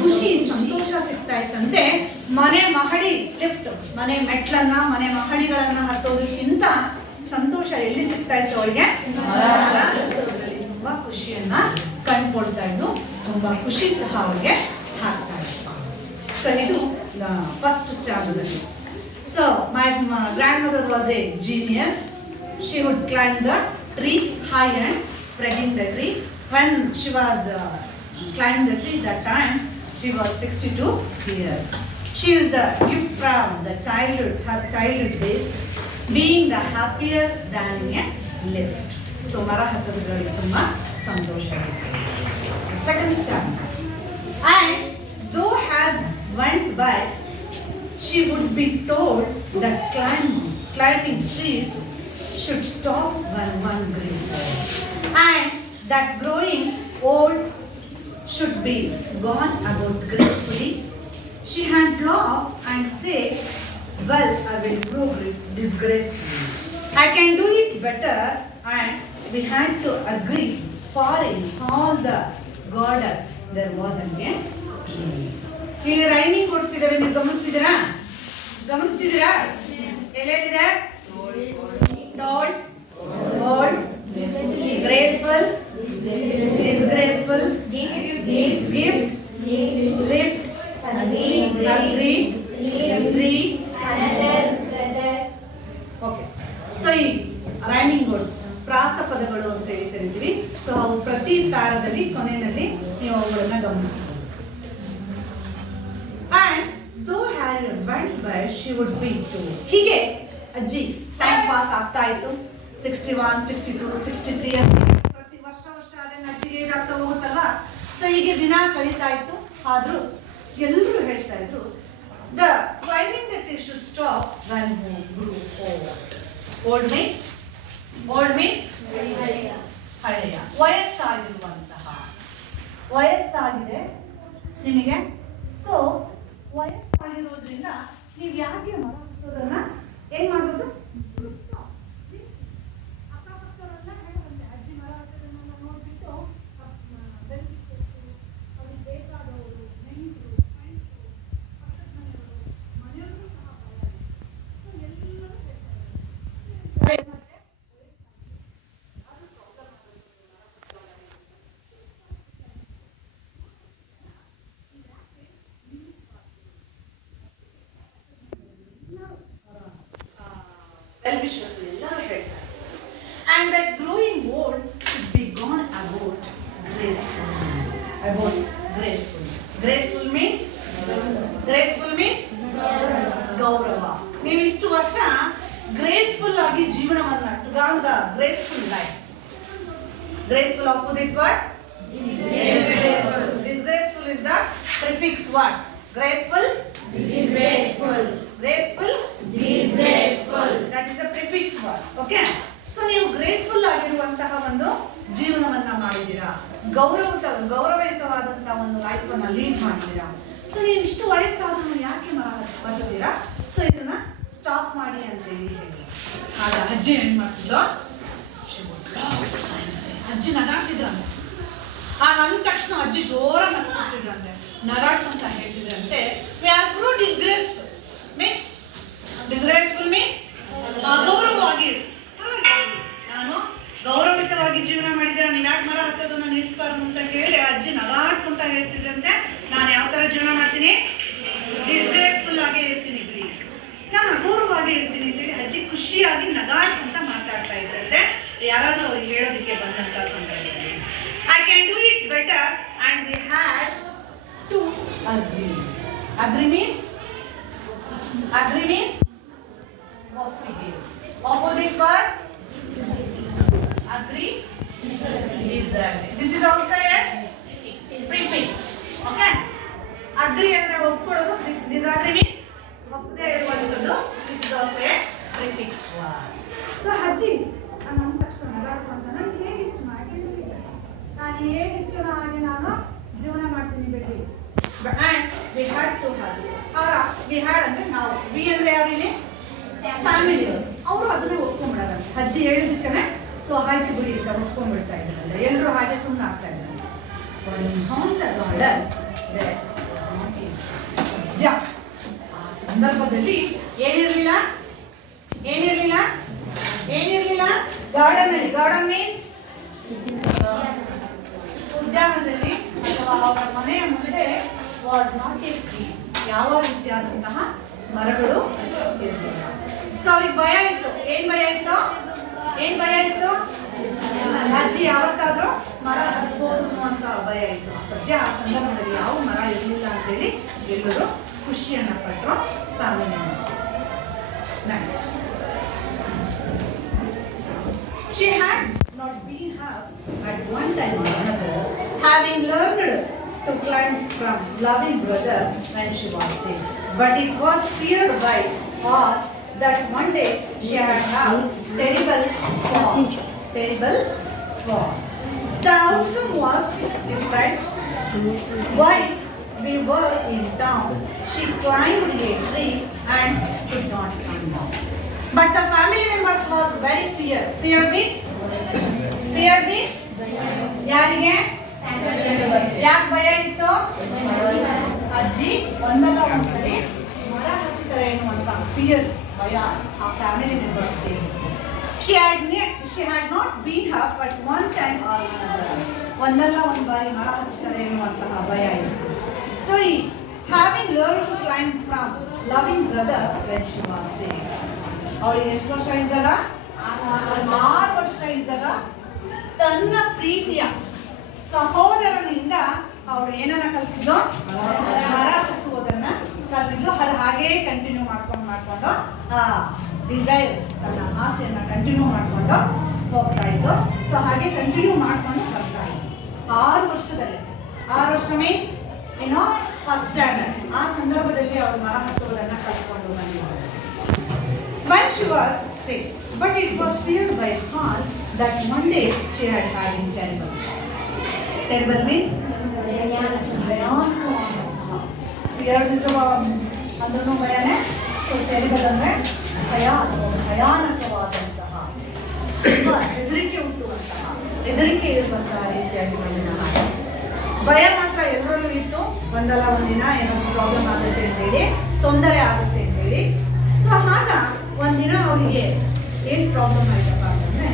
ಖುಷಿ, ಸಂತೋಷ ಸಿಗ್ತಾ ಇತ್ತಂತೆ. ಮನೆ ಮಹಡಿ ಲಿಫ್ಟ್, ಮನೆ ಮೆಟ್ಲನ್ನ, ಮನೆ ಮಹಡಿಗಳನ್ನ ಹತ್ತೋದಕ್ಕಿಂತ ಸಂತೋಷ ಎಲ್ಲಿ ಸಿಗ್ತಾ ಇತ್ತು ಅವಳಿಗೆ? ಮರ ಹತ್ತೋದ್ರಲ್ಲಿ ತುಂಬಾ ಖುಷಿಯನ್ನ ಕಂಡುಕೊಳ್ತಾ ಇದ್ದು, ತುಂಬಾ ಖುಷಿ ಸಹ ಅವಳಿಗೆ ಆಗ್ತಾ ಇತ್ತು. ಸೊ ಇದು first standard. So my grandmother was a genius. She would climb the tree high and spreading the tree. When she was climbed the tree, that time she was 62 years. She is the gift from the childhood, her childhood days, being the happier than a lift. So ಮರ ಹತ್ತೋದ್ರಲ್ಲಿ ತುಂಬ ಸಂತೋಷ. Second stanza. And though has went by, she would be told that climbing trees should stop when one grew old, and that growing old should be gone about gracefully. She had laughed and said, well, I will grow disgracefully. I can do it better, and we had to agree, for in all the garden there wasn't a tree. ಇಲ್ಲಿ rhyming ಕೊಡ್ಸಿದ್ದೇವೆ, ನೀವು ಗಮನಿಸ್ತಿದ್ದೀರಾ? ಎಲ್ಲೆಲ್ಲಿದೆ? Tall, old, graceful, disgraceful, gift, lift, agree, tree. Okay, so ಈ rhyming words ಪ್ರಾಸ ಪದಗಳು ಅಂತ ಹೇಳಿ ಕರಿತೀವಿ. So ಅವು ಪ್ರತಿ ಪ್ಯಾರದಲ್ಲಿ ಕೊನೆಯಲ್ಲಿ ನೀವು ಅವುಗಳನ್ನ ಗಮನಿಸಬಹುದು. And though Harry went by, she would be too. ಹೀಗೆ ಅಜ್ಜಿ ಟೈಮ್ ಪಾಸ್ ಆಗ್ತಾ ಇತ್ತು. 61, 62, 63 ಪ್ರತಿ ವರ್ಷ ಅದನ್ನ ಅಜ್ಜಿಗೆ ಏಜ್ ಆಗ್ತಾ ಹೋಗುತ್ತಲ್ವಾ. ಸೊ ಹೀಗೆ ದಿನ ಕಳೀತಾ ಇತ್ತು. ಆದ್ರೂ ಎಲ್ಲರೂ ಹೇಳ್ತಾ ಇದ್ರು, the climbing that you should stop when you grew old. Old means ಹಳೆಯ, ವಯಸ್ಸಾಗಿದೆ ನಿಮಗೆ. ಸೊ ವಯಸ್ಸಾಗಿರೋದ್ರಿಂದ ನೀವು ಯಾಕೆ ಮರ ಹತ್ತೋದನ್ನ ಏನ್ ಮಾಡ್ಬೋದು? ಅಕ್ಕಪಕ್ಕವರೆಲ್ಲ ಹೇಳುವಂತೆ ಅಜ್ಜಿ ಮರ ಹತ್ತೋದನ್ನ ನೋಡ್ಬಿಟ್ಟು ಅವ್ರಿಗೆ ಬೇಕಾದವರು, ನೆಂಟರು, ಫ್ರೆಂಡ್ಸು, ಪಕ್ಕದ ಮನೆಯವರು, ಮನೆಯವರು ಸಹ ಭಯ ಇದೆ. ಸೊ ಎಲ್ಲರೂ ಹೇಳ್ತಾರೆ ವೆಲ್ವಿಶರ್ಸ್ ಎಲ್ಲರೂ ಹೇಳ್ತಾರೆ. And that growing old should be gone about graceful. Graceful means ಗೌರವ. ನೀವು ಇಷ್ಟು ವರ್ಷ ಗ್ರೇಸ್ಫುಲ್ ಆಗಿ ಜೀವನವನ್ನ ಟುಗಾನ್ the graceful life. Graceful opposite word disgraceful is the prefix words. Graceful, that is a prefix word. Okay, so ನೀವು graceful ಆಗಿರುವಂತಹ ಒಂದು ಜೀವನವನ್ನ ಮಾಡಿದ್ದೀರಾ, ಗೌರವಯುತವಾದಂತಹ ಒಂದು ಲೈಫ್ ಅನ್ನ ಲೀಡ್ ಮಾಡಿದ್ದೀರಾ. ಸೊ ನೀವು ಇಷ್ಟು ವಯಸ್ಸಾದ್ರೂ ಯಾಕೆ ಮರ ಬರ್ತೀರಾ? ಸೊ ಇದನ್ನ ಸ್ಟಾಪ್ ಮಾಡಿ ಅಂತ ಹೇಳಿ ಆಗ ಅಜ್ಜಿ ಏನ್ ಮಾಡ್ತಿದ್ಲು? ಅಜ್ಜಿ ನಗಾಡ್ತಿದ್ರಂತೆ. ಅಂದ ತಕ್ಷಣ ಅಜ್ಜಿ ಜೋರ ನಗಾಡ್ತಿದ್ರಂತೆ. ನಗಾಡ್ಕೊಂತ ಹೇಳ್ತಿದ್ರಂತೆ, we are grow disgraceful means ಅಗೌರವವಾಗಿ. ನಾನು ಗೌರವಿತವಾಗಿ ಜೀವನ ಮಾಡಿದ್ರೆ ನೀವು ಯಾಕೆ ಮರ ಹತ್ತೋದನ್ನ ನಿಲ್ಲಿಸಬಾರ್ದು ಅಂತ ಹೇಳಿ ಅಜ್ಜಿ ನಗಾಡ್ಕೊಂತ ಹೇಳ್ತಿದ್ರಂತೆ. ನಾನು ಯಾವ ತರ ಜೀವನ ಮಾಡ್ತೀನಿ? ಡಿಸ್ಗ್ರೇಸ್ಫುಲ್ ಆಗಿ ಇರ್ತೀನಿ ಬಿಡಿ, ನಾನು ಅಗೌರವವಾಗಿ ಇರ್ತೀನಿ ಅಂತೇಳಿ ಅಜ್ಜಿ ಖುಷಿಯಾಗಿ ನಗಾಡ್ಕೊಂತ ಮಾತಾಡ್ತಾ ಇದ್ರಂತೆ. ಯಾರಾದ್ರೂ ಅವ್ರಿಗೆ ಹೇಳೋದಕ್ಕೆ ಬಂದಂತ ಸಂದರ್ಭದಲ್ಲಿ I can do it better, and we had to agree. Agree means ಒಪ್ಪಿಗೆ. Opposite word agree, disagree. This is also a prefix. Okay, agree ಅಂದ್ರೆ ಒಪ್ಕೊಳ್ಳೋದು, disagree means ಒಪ್ಪದೇ ಇರುವಂತದ್ದು. This is also a prefix word. So ಅಜ್ಜಿ ನಮ್ಮ ತಕ್ಷಣ ನಗಾಡ್ಕೊಂತ ನನಗೆ ಹೇಗಿಷ್ಟು ಮಾಡಿ ನಾನು ಹೇಗಿಷ್ಟು ಹಾಗೆ ನಾನು ಜೀವನ ಮಾಡ್ತೀನಿ ಬಿಡಿ. And we had to have. ಆಗ we had ಅಂದ್ರೆ ನಾವು, we ಅಂದ್ರೆ ಯಾರಿಲ್ಲಿ? ಫ್ಯಾಮಿಲಿ ಅವರು ಅದನ್ನೇ ಒಪ್ಕೊಂಡ್ಬಿಡೋದಂತೆ. ಅಜ್ಜಿ ಹೇಳಿದಕ್ಕನೆ ಸೊ ಆಯ್ತು ಬಿಡಿ ಅಂತ ಒಪ್ಕೊಂಡ್ಬಿಡ್ತಾ ಇದ್ರಂತೆ. ಎಲ್ಲರೂ ಹಾಗೆ ಸುಮ್ಮನೆ ಆಗ್ತಾ ಇದ್ರಂತೆ. ಸದ್ಯ ಆ ಸಂದರ್ಭದಲ್ಲಿ ಏನಿರಲಿಲ್ಲ ಗಾರ್ಡನ್ ಮೀನ್ಸ್ ಉದ್ಯಾನದಲ್ಲಿ ಅಥವಾ ಅವರ ಮನೆಯ ಮುಂದೆ ವಾಸ್ ನಾಟ್ ಎ ಟ್ರೀ, ಯಾವ ರೀತಿಯಾದಂತಹ ಮರಗಳು ಇರಲಿಲ್ಲ. ಸೊ ಅವ್ರಿಗೆ ಭಯ ಇತ್ತು. ಏನ್ ಭಯ ಇತ್ತು? ಅಜ್ಜಿ ಯಾವತ್ತಾದ್ರೂ ಮರ ಹತ್ಬೋದು ಅಂತ ಭಯ ಇತ್ತು. ಸದ್ಯ ಆ ಸಂದರ್ಭದಲ್ಲಿ ಯಾವ ಮರ ಇರಲಿಲ್ಲ ಅಂತೇಳಿ ಎಲ್ಲರೂ ಖುಷಿಯನ್ನ ಪಟ್ಟರು family members. Next, she had not been have at one time or another, having learned to climb from loving brother when she was 6. But it was feared by all that one day she had have terrible fall. Terrible fall. The outcome was different. While we were in town, she climbed a tree and could not come down. But the family members was very fear. Fear means ಯಾರಿಗೆ ಯಾಕೆ ಭಯ ಇತ್ತು? ಅಜ್ಜಿ ಒಂದಲ್ಲ ಒಂದ್ಸರಿ ಮರ ಹತ್ತಿತಾರೆ ಎನ್ನುವಂತ fear ಭಯ ಆ family ಮೆಂಬರ್ಸ್ಗೆ. She had not been her but one time or another. ಒಂದಲ್ಲ ಒಂದು ಬಾರಿ ಮರ ಹತ್ತಿತಾರೆ ಎನ್ನುವಂತಹ ಭಯ ಇತ್ತು. So having learned to climb from loving brother when she was 6. ಅವಳಿಗೆ ಎಷ್ಟು ವರ್ಷ ಇದ್ದಾಗ? 6 ವರ್ಷ ಇದ್ದಾಗ ತನ್ನ ಪ್ರೀತಿಯ ಸಹೋದರನಿಂದ ಅವಳು ಏನನ್ನ ಕಲ್ತಿದ್ಲು? ಮರ ಹತ್ತುವುದನ್ನ ಕಲ್ತಿದ್ಲು. ಅದು ಹಾಗೇ ಕಂಟಿನ್ಯೂ ಮಾಡ್ಕೊಂಡು ಡಿಸೈರ್ಸ್ ತನ್ನ ಆಸೆಯನ್ನ ಕಂಟಿನ್ಯೂ ಮಾಡ್ಕೊಂಡು ಹೋಗ್ತಾ ಇದ್ದು. ಸೊ ಹಾಗೆ ಕಂಟಿನ್ಯೂ ಮಾಡ್ಕೊಂಡು ಬರ್ತಾ ಇದ್ದು 6 ವರ್ಷದಲ್ಲಿ. 6 ವರ್ಷ ಮೀನ್ಸ್ ಏನೋ ಫಸ್ಟ್ ಸ್ಟ್ಯಾಂಡರ್ಡ್. ಆ ಸಂದರ್ಭದಲ್ಲಿ ಅವಳು ಮರ ಹತ್ತುವುದನ್ನ ಕಲ್ತ್ಕೊಂಡು ಬಂದಿದ್ದಳು. When she was 6, but it was feared by all that one day she had had in terrible. Terrible means feared is ಅಂದ್ರೂ ಭಯನೇ. ಸೊ ಟೆರಿಬಲ್ ಅಂದ್ರೆ ಭಯಾನಕವಾದಂತಹ ಹೆದರಿಕೆ ಹುಟ್ಟುವಂತಹ ಹೆದರಿಕೆ ಇರುವಂತಹ ರೀತಿಯಾಗಿ ಬಂದಿನ ಭಯ ಮಾತ್ರ ಎಲ್ಲರಲ್ಲೂ ಇತ್ತು. ಒಂದಲ್ಲ ಒಂದಿನ ಏನಾದ್ರು ಪ್ರಾಬ್ಲಮ್ ಆಗುತ್ತೆ ಅಂತೇಳಿ, ತೊಂದರೆ ಆಗುತ್ತೆ ಅಂತೇಳಿ. ಸೊ ಆಗ ಒಂದಿನ ಅವಳಿಗೆ ಏನು ಪ್ರಾಬ್ಲಮ್ ಆಯ್ತಪ್ಪ ಅಂತಂದ್ರೆ,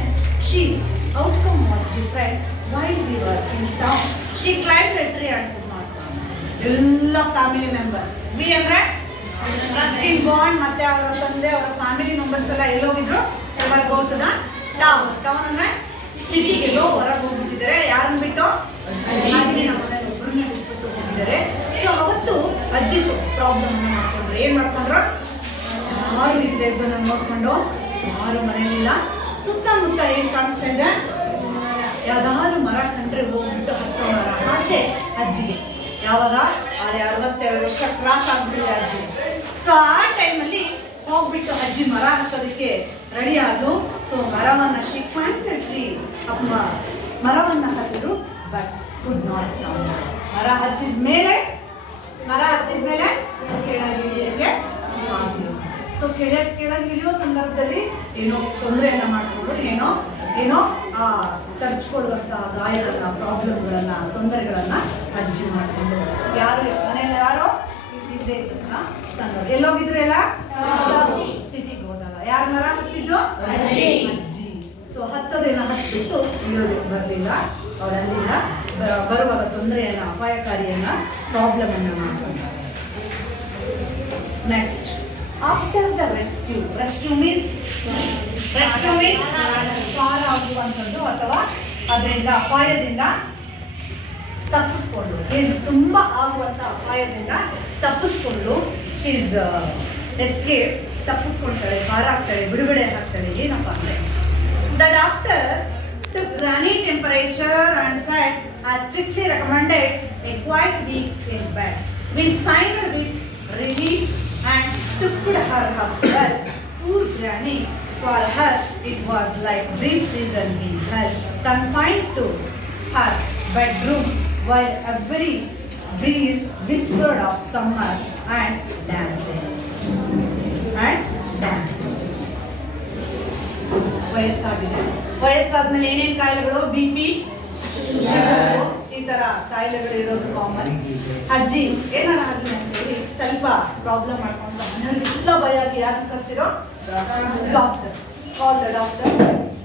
outcome was different. While we were in town she climb the tree and could not come. ಎಲ್ಲ ಫ್ಯಾಮಿಲಿ ಮೆಂಬರ್ಸ್, ವಿ ಅಂದ್ರೆ ರಸ್ಕಿನ್ ಬಾಂಡ್ ಮತ್ತೆ ಅವರ ತಂದೆ ಅವರ ಫ್ಯಾಮಿಲಿ ಮೆಂಬರ್ಸ್ ಎಲ್ಲ ಎಲ್ಲೋಗಿದ್ರು? Ever go to the town. Town ಅಂದ್ರೆ ಸಿಟಿಗೆ ಎಲ್ಲೋ ಹೊರಗೆ ಹೋಗ್ಬಿಟ್ಟಿದ್ದಾರೆ. ಯಾರನ್ನ ಬಿಟ್ಟು? ಅಜ್ಜಿನ ಮನೇಲಿ ಒಬ್ಬರನ್ನೇ ಬಿಟ್ಬಿಟ್ಟು ಹೋಗಿದ್ದಾರೆ. ಸೊ ಅವತ್ತು ಅಜ್ಜಿದು ಪ್ರಾಬ್ಲಮ್ ಮಾಡ್ಕೊಂಡ್ರು. ಏನ್ ಮಾಡ್ಕೊಂಡ್ರು? ಯಾರು ಇಲ್ಲದೆ ಇದ್ದನ್ನ ನೋಡ್ಕೊಂಡು ಯಾರು ಮನೇಲಿಲ್ಲ. ಸುತ್ತಮುತ್ತ ಏನ್ ಕಾಣಿಸ್ತಾ ಇದೆ? ಯಾವ್ದಾದ್ರು ಮರ ಕಂಡ್ರೆ ಹೋಗ್ಬಿಟ್ಟು ಹತ್ತೋ ಮರ ಆಸೆ ಅಜ್ಜಿಗೆ. ಯಾವಾಗ? ಅಲ್ಲಿ 62 ವರ್ಷ ಕ್ರಾಸ್ ಆಗ್ಬಿಟ್ಟಿದೆ ಅಜ್ಜಿ. ಸೊ ಆ ಟೈಮಲ್ಲಿ ಹೋಗ್ಬಿಟ್ಟು ಅಜ್ಜಿ ಮರ ಹತ್ತೋದಕ್ಕೆ ರೆಡಿ ಆದ್ರು. ಸೊ ಮರವನ್ನ ಟ್ರೀ ಅಮ್ಮ ಮರವನ್ನ ಹತ್ತಿದ್ರು. But could not come. ಮರ ಹತ್ತಿದ ಮೇಲೆ ಕೆಳಗಿಳಿಯಕ್ಕೆ ಆಗಲಿಲ್ಲ. ಸೊ ಕೆಳಗಿಳಿಯೋ ಸಂದರ್ಭದಲ್ಲಿ ಏನೋ ತೊಂದರೆಯನ್ನ ಮಾಡಿಕೊಂಡು ಏನೋ ತರ್ಚ್ಕೊಳ್ಳುವಂತಹ ಗಾಯಗಳನ್ನ, ಪ್ರಾಬ್ಲಮ್ಗಳನ್ನ, ತೊಂದರೆಗಳನ್ನ ಅಜ್ಜಿ ಮಾಡಿಕೊಂಡು ಮನೆಯಲ್ಲಿ ಯಾರೋ ಇದ್ದೇ ಇದ್ದ ಸಂದರ್ಭ. ಎಲ್ಲೋಗಿದ್ರು? ಎಲ್ಲ ಸಿಟಿಗೆ ಹೋದಾಗ. ಯಾರು ಮರ ಹತ್ತಿದ್ದು? ಅಜ್ಜಿ. ಸೊ ಹತ್ತೋದೇನ ಹತ್ತಿಬಿಟ್ಟು ಇಳಿಯೋದಕ್ಕೆ ಬರಲಿಲ್ಲ. ಅವಳಲ್ಲಿಂದ ಬರುವಾಗ ತೊಂದರೆಯನ್ನ, ಅಪಾಯಕಾರಿಯನ್ನ, ಪ್ರಾಬ್ಲಮ್ ಅನ್ನ ಮಾಡ್ಕೊಂಡ. Next, after the rescue means ಪಾರಾಗುವಂಥದ್ದು ಅಥವಾ ಅದರಿಂದ ಅಪಾಯದಿಂದ ತಪ್ಪಿಸ್ಕೊಂಡು, ಏನು ತುಂಬ ಆಗುವಂಥ ಅಪಾಯದಿಂದ ತಪ್ಪಿಸ್ಕೊಂಡು ಶೀಸ್ ಎಸ್ಕೇಪ್, ತಪ್ಪಿಸ್ಕೊಳ್ತಾಳೆ, ಪಾರಾಗ್ತಾಳೆ, ಬಿಡುಗಡೆ ಆಗ್ತಾಳೆ. ಏನಪ್ಪ ಅಂದರೆ, the doctor took granny temperature and said, as strictly recommended, a quiet week in bed. We signed with relief and took her up. Well, poor granny, for her it was like brief season in hell, confined to her bedroom while every breeze whispered of summer and dancing. ವಯಸ್ಸಾದ್ಮೇಲೆ ಏನೇನು ಕಾಯಿಲೆಗಳು? BP, sugar, ಈ ತರ ಕಾಯಿಲೆಗಳು ಇರೋದು common. ಅಜ್ಜಿ ಏನಾರ ಆಗಲಿ ಅಂತೇಳಿ ಸ್ವಲ್ಪ ಪ್ರಾಬ್ಲಮ್ ಮಾಡ್ಕೊಂಡು ಮನೆಯಲ್ಲ ಭಯ ಆಗಿ ಯಾರು ಕರ್ಸಿರೋ? Doctor. Call the doctor.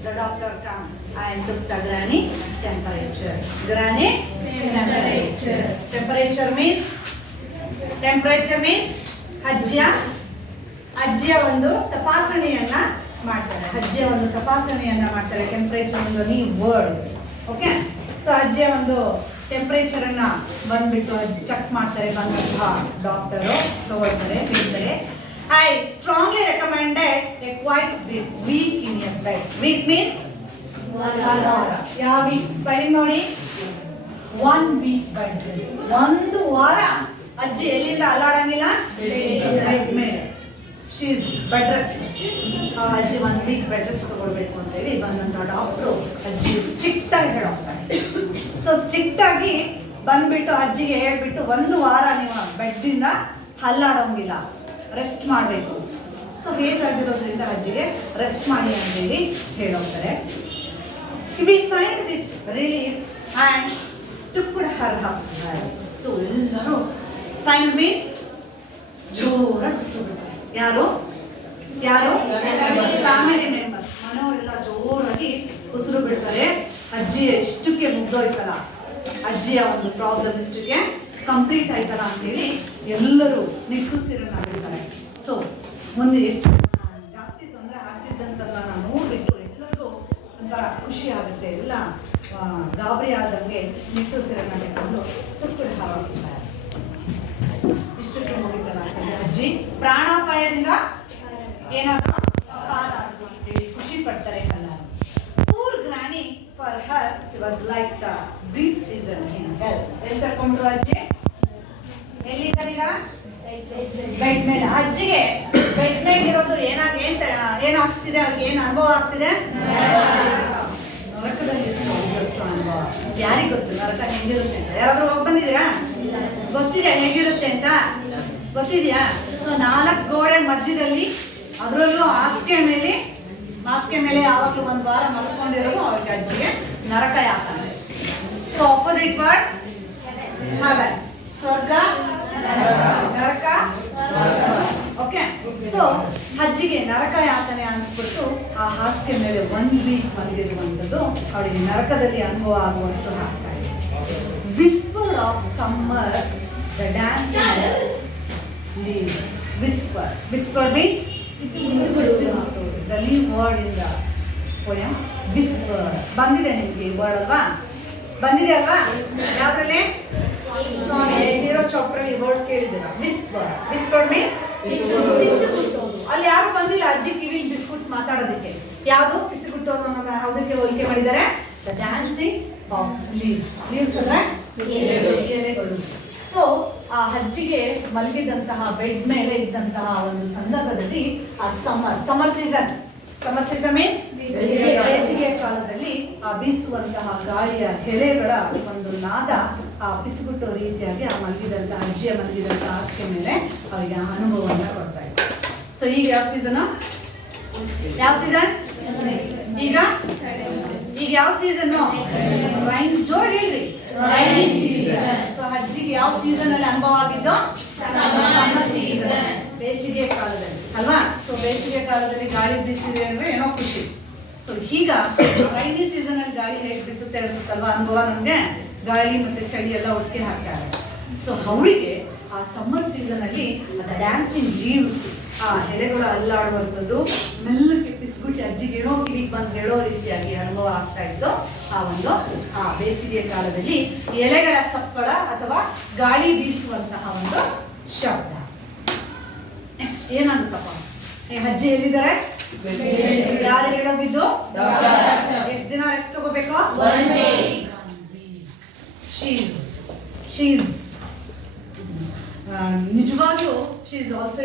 The doctor come and took the granny temperature. Granny temperature. Temperature means ಅಜ್ಜಿಯ ಒಂದು ತಪಾಸಣೆಯನ್ನ ಮಾಡ್ತಾರೆ. ಟೆಂಪರೇಚರ್ ಒಂದು ವರ್ಡ್. ಓಕೆ. ಸೊ ಅಜ್ಜಿಯ ಒಂದು ಟೆಂಪರೇಚರ್ ಅನ್ನ ಬಂದ್ಬಿಟ್ಟು ಚೆಕ್ ಮಾಡ್ತಾರೆ. ಬಂದಂತಹ ಡಾಕ್ಟರು ತಗೊಳ್ತಾರೆ, ಹೇಳ್ತಾರೆ, I strongly recommended a quiet week in your bed. Week means ವಾರ. ಯಾವ ವೀಕ್ ಸ್ಪೆಲ್ಲಿಂಗ್ ನೋಡಿ, 1 week bed rest. ಒಂದು ವಾರ ಅಜ್ಜಿ ಎಲ್ಲಿಂದ ಅಲ್ಲಾಡಂಗಿಲ್ಲ, ಬೆಡ್ ಮೇಲೆ. She is bed rest. ಆ ಅಜ್ಜಿ 1 week ಬೆಡ್ ರೆಸ್ಟ್ ತಗೊಳ್ಬೇಕು ಅಂತ ಹೇಳಿ ಬಂದಂತ ಡಾಕ್ಟ್ರು ಅಜ್ಜಿ ಸ್ಟ್ರಿಕ್ಟ್ ಆಗಿ ಹೇಳೋಗ್ತಾರೆ. ಸೊ ಸ್ಟ್ರಿಕ್ಟ್ ಆಗಿ ಬಂದ್ಬಿಟ್ಟು ಅಜ್ಜಿಗೆ ಹೇಳ್ಬಿಟ್ಟು 1 ವಾರ ನೀವು ಬೆಡ್ಡಿಂದ ಹಲ್ಲಾಡೋಂಗಿಲ್ಲ, ರೆಸ್ಟ್ ಮಾಡಬೇಕು. ಸೊ ಏಜ್ ಆಗಿರೋದ್ರಿಂದ ಅಜ್ಜಿಗೆ ರೆಸ್ಟ್ ಮಾಡಿ ಅಂತೇಳಿ ಹೇಳೋಗ್ತಾರೆ. We sighed with relief and tucked her up. So ಎಲ್ಲರೂ ಸೈನ್ ಮೀನ್ಸ್ ಜೋರಾಗಿ ಉಸಿರು ಬಿಡ್ತಾರೆ. ಯಾರು ಯಾರು ಫ್ಯಾಮಿಲಿ ಮೆಂಬರ್ಸ್, ಮನೆಯವರೆಲ್ಲ ಜೋರಾಗಿ ಉಸಿರು ಬಿಡ್ತಾರೆ. ಅಜ್ಜಿ ಇಷ್ಟಕ್ಕೆ ಮುಗ್ದೋಯ್ತಲ್ಲ, ಅಜ್ಜಿಯ ಒಂದು ಪ್ರಾಬ್ಲಮ್ ಇಷ್ಟಕ್ಕೆ ಕಂಪ್ಲೀಟ್ ಆಯ್ತಲ್ಲ ಅಂತೇಳಿ ಎಲ್ಲರೂ ನಿಟ್ಟುಸಿರನ್ನ ಬಿಡ್ತಾರೆ. ಸೊ ಮುಂದೆ ಜಾಸ್ತಿ ತೊಂದರೆ ಆಗ್ತಿದ್ದಂತೆಲ್ಲ ನಾನು ನೋಡ್ಬಿಟ್ಟು ಎಲ್ಲರಿಗೂ ಒಂಥರ ಖುಷಿ ಆಗುತ್ತೆ. ಎಲ್ಲ ಗಾಬರಿ ಆದಂಗೆ ನಿಟ್ಟುಸಿರನ್ನ ಬಿಟ್ಕೊಂಡು ತುಕ್ಕುಡು ಹಾರಾಡ್ತಾರೆ. ಇಷ್ಟಕ್ಕೆ ಮುಗಿತಲ್ಲ ಸರಿ, ಅಜ್ಜಿ ಪ್ರಾಣಾಪಾಯದಿಂದ ಏನಾದರೂ ಪಾರಾದ್ರು ಅಂತೇಳಿ ಖುಷಿ ಪಡ್ತಾರೆ ಎಲ್ಲ. Poor granny for her it was like the brief season in hell. ಎಲ್ಲಿ ತಗೊಂಡ್ರು ಅಜ್ಜಿ? ಎಲ್ಲಿದ್ದಾರೆ ಈಗ? ಬೆಡ್ ಮೇಲೆ. ಅಜ್ಜಿಗೆ ಬೆಡ್ ಮೇಲೆ ಇರೋದು ಏನಾಗ್ತಿದೆ, ಅವ್ರಿಗೆ ಏನು ಅನುಭವ ಆಗ್ತಿದೆ? ನರಕದಲ್ಲಿ ಎಷ್ಟು ಅನುಭವ. ಯಾರಿಗೆ ಗೊತ್ತು ನರಕ ಹೆಂಗಿರುತ್ತೆ ಅಂತ? ಯಾರಾದ್ರೂ ಹೋಗಿ ಬಂದಿದ್ದೀರಾ? ಗೊತ್ತಿದೆ ಹೇಗಿರುತ್ತೆ ಅಂತ? ಗೊತ್ತಿದೆಯಾ? ಸೊ 4 ಗೋಡೆ ಮಧ್ಯದಲ್ಲಿ, ಅದರಲ್ಲೂ ಹಾಸಿಗೆ ಮೇಲೆ ಯಾವಾಗಲೂ 1 ವಾರ ಮಲ್ಕೊಂಡಿರೋದು ಅವ್ರಿಗೆ ಅಜ್ಜಿಗೆ ನರಕ ಯಾಕಂದ್ರೆ. ಸೊ ಆಪೋಸಿಟ್ ವರ್ಡ್ ಹೆವೆನ್, ಸ್ವರ್ಗ ನರಕ. ಓಕೆ, ಸೊ ಅಜ್ಜಿಗೆ ನರಕ ಯಾತನೆ ಅನಿಸ್ಬಿಟ್ಟು ಆ ಹಾಸಿಗೆ ಮೇಲೆ 1 week ಮಲಗಿರುವಂಥದ್ದು ಅವಳಿಗೆ ನರಕದಲ್ಲಿ ಅನುಭವ ಆಗುವಷ್ಟು ಆಗ್ತಾ ಇದೆ. Whispered of summer the dancing leaves. Whisper means the leave word in the poem. Whisper ಬಂದಿದೆ ನಿಮಗೆ ವರ್ಡ್ ಅಲ್ವಾ? ಬಂದಿದೆ ಅಲ್ವಾ? ಯಾವ್ದ್ರಲ್ಲಿ? ಹೀರೋ ಚಾಪ್ಟರ್ ವರ್ಡ್ ಕೇಳಿದ್ದೀರಾ? ವಿಸ್ಪರ್ ಮೀನ್ಸ್ ಪಿಸುಗುಟ್ಟೋದು. ಅಲ್ಲಿ ಯಾರು ಬಂದಿಲ್ಲ ಅಜ್ಜಿ ಕಿವಿ ಬಿಸ್ಕುಟ್ ಮಾತಾಡೋದಕ್ಕೆ. ಯಾವುದು ಪಿಸುಗುಟ್ಟೋದು ಅನ್ನೋದನ್ನ ಯಾವುದಕ್ಕೆ ಹೋಲಿಕೆ ಮಾಡಿದ್ದಾರೆ? The dancing of leaves. Leaves ಅಂದ್ರೆ ಎಲೆಗಳು. ಸೊ ಆ ಅಜ್ಜಿಗೆ ಮಲಗಿದಂತಹ ಬೆಡ್ ಮೇಲೆ ಇದ್ದಂತಹ ಒಂದು ಸಂದರ್ಭದಲ್ಲಿ ಆ ಸಮ್ಮರ್ ಸೀಸನ್ ಮೀನ್ಸ್ ಬೇಸಿಗೆ ಕಾಲದಲ್ಲಿ ಆ ಬೀಸುವಂತಹ ಗಾಳಿಯ ಎಲೆಗಳ ಒಂದು ನಾದ ಆ ಬಿಸಿಬಿಟ್ಟೋ ರೀತಿಯಾಗಿ ಆ ಮಲಗಿದಂತಹ ಅಜ್ಜಿಯ ಮಲಗಿದಂತಹ ಹಾಸಿಗೆ ಮೇಲೆ ಅವರಿಗೆ ಅನುಭವವನ್ನು ಕೊಡ್ತಾ ಇದೆ. ಸೊ ಈಗ ಯಾವ ಸೀಸನ್? ಈಗ ಯಾವ ಸೀಸನ್ನು? ರೈನ್. ಜೋರ್ ಹೇಳ್ರಿ. ಸೊ ಅಜ್ಜಿಗೆ ಯಾವ ಸೀಸನ್ ಅಲ್ಲಿ ಅನುಭವ ಆಗಿದ್ದು? ಬೇಸಿಗೆ ಕಾಲದಲ್ಲಿ ಅಲ್ವಾ? ಸೊ ಬೇಸಿಗೆ ಕಾಲದಲ್ಲಿ ಗಾಳಿ ಬೀಸ್ತಿದೆ ಅಂದ್ರೆ ಏನೋ ಖುಷಿ. ಸೊ ಈಗ ರೈನಿ ಸೀಸನ್ ಅಲ್ಲಿ ಗಾಳಿ ಹೇಗೆ ಬೀಸುತ್ತೆ ಅನ್ಸುತ್ತಲ್ವಾ ಅನುಭವ ನಮ್ಗೆ? ಗಾಳಿ ಮತ್ತೆ ಚಳಿ ಎಲ್ಲ ಒಟ್ಟಿಗೆ ಹಾಕ್ತಾರೆ. ಸೊ ಅವಳಿಗೆ ಆ ಸಮ್ಮರ್ ಸೀಸನ್ ಅಲ್ಲಿ ಡ್ಯಾನ್ಸಿಂಗ್ ಲೀವ್ಸ್, ಆ ಎಲೆಗಳು ಅಲ್ಲಾಡುವಂಥದ್ದು ಮೆಲ್ಲಕ್ಕೆ ಪಿಸ್ಬಿಟ್ಟು ಅಜ್ಜಿಗೆ ಏನೋ ಕಿವಿಗೆ ಬಂದು ಹೇಳೋ ರೀತಿಯಾಗಿ ಅನುಭವ ಆಗ್ತಾ ಇತ್ತು. ಆ ಬೇಸಿಗೆ ಕಾಲದಲ್ಲಿ ಎಲೆಗಳ ಸಪ್ಪಳ ಅಥವಾ ಗಾಳಿ ಬೀಸುವಂತಹ ಒಂದು ಶಬ್ದ. ನೆಕ್ಸ್ಟ್ ಏನಾಗುತ್ತಪ್ಪ? ಅಜ್ಜಿ ಎಲ್ಲಿದ್ದಾರೆ? ಯಾರು ಹೇಳೋಗಿದ್ದು? ಎಷ್ಟು ದಿನ ರೆಸ್ಟ್ ತಗೋಬೇಕು? ನಿಜವಾಗ್ಲೂ she is also